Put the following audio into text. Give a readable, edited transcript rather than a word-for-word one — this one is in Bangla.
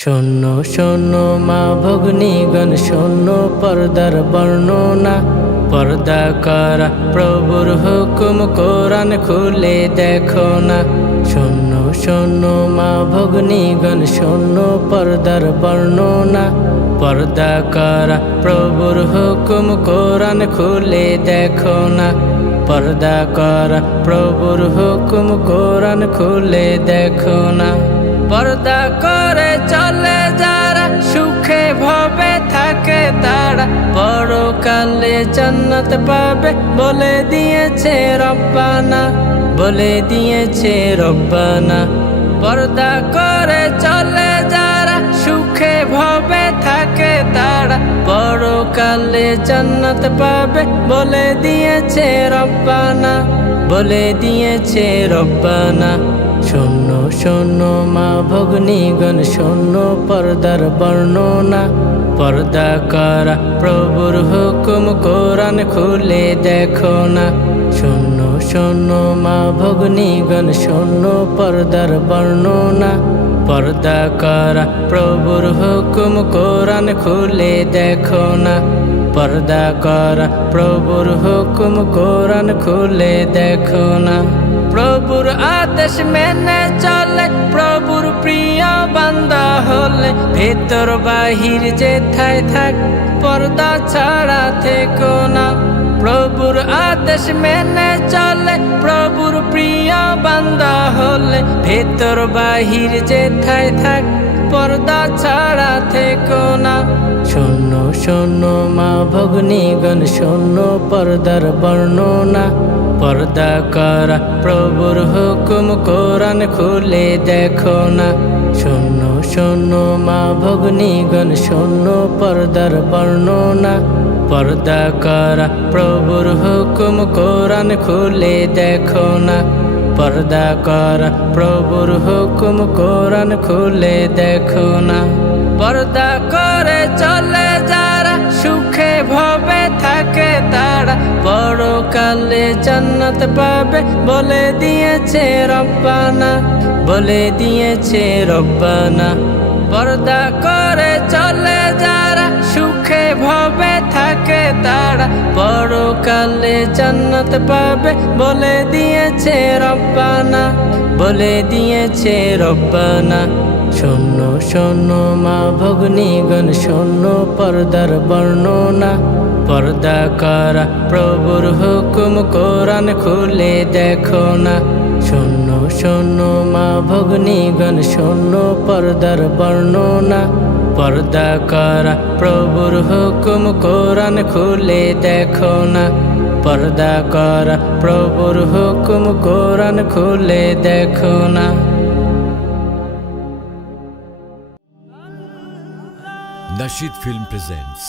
শোনো শোনো মা ভগ্নীগণ, শোনো পর্দার বর্ণনা। পর্দা করা প্রভুর হুকুম, কোরআন খুলে দেখো না। শোনো শোনো মা ভগ্নীগণ, শোনো পর্দার বর্ণনা। পর্দা করা প্রভুর হুকুম, কোরআন খুলে দেখো না। পর্দা করা প্রভুর হুকুম, কোরআন খুলে দেখো না। পর্দা করে চলে যারা, সুখে ভবে থাকে তারা, পরকালে জান্নাত পাবে বলে দিয়েছে রব্বানা, বলে দিয়েছে রব্বানা। পর্দা করে চলে যারা, সুখে ভবে থাকে তারা, পরকালে জান্নাত পাবে বলে দিয়েছে রব্বানা, বলে দিয়েছে রব্বানা। শোনো শোনো মা ভগ্নীগণ, শোনো পর্দার বর্ণনা। পর্দা করা প্রভুর হুকুম, কোরআন খুলে দেখো না। শোনো শোনো মা ভগ্নীগণ, শোনো পর্দার বর্ণনা। পর্দা করা প্রভুর হুকুম, কোরআন খুলে দেখো না। পর্দা করা প্রভুর হুকুম, কোরআন খুলে দেখো না। প্রভুর আদেশ মেনে চলে, প্রভুর প্রিয় বান্দা হলে, ভেতর বাহির যেথায় থাক পর্দা ছাড়া থেকো না। প্রভুর আদেশ মেনে চলে, প্রভুর প্রিয় বান্দা হলে, ভেতর বাহির যেথায় থাক পর্দা ছাড়া থেকো না। শোনো শোনো মা ভগ্নীগণ, শোনো পর্দার বর্ণনা। পর্দা করা প্রভুর হুকুম, কোরআন খুলে দেখো না। শোনো শোনো মা ভগ্নীগণ, শোনো পর্দার বর্ণনা। পর্দা করা প্রভুর হুকুম, কোরআন খুলে দেখো না। পর্দা করা প্রভুর হুকুম, কোরআন খুলে দেখো না। পর্দা করে চলে যারা, সুখে ভবে থাকে তারা, পরকালে জান্নাত পাবে বলে দিয়েছে রব্বানা, বলে দিয়েছে রব্বানা। পর্দা করে চলে যারা, সুখে ভবে থাকে তারা, পরকালে জান্নাত পাবে বলে দিয়েছে রব্বানা, বলে দিয়েছে রব্বানা। শোনো শোনো মা ভগ্নীগণ, শোনো পর্দার বর্ণনা। পর্দা করা প্রভুর হুকুম, কোরআন খুলে দেখো না। শোনো শোনো মা ভগ্নীগণ, শোনো পর্দার বর্ণনা। পর্দা করা প্রভুর হুকুম, কোরআন খুলে দেখো না। পর্দা করা প্রভুর হুকুম, কোরআন খুলে দেখো না। Nasheed Film presents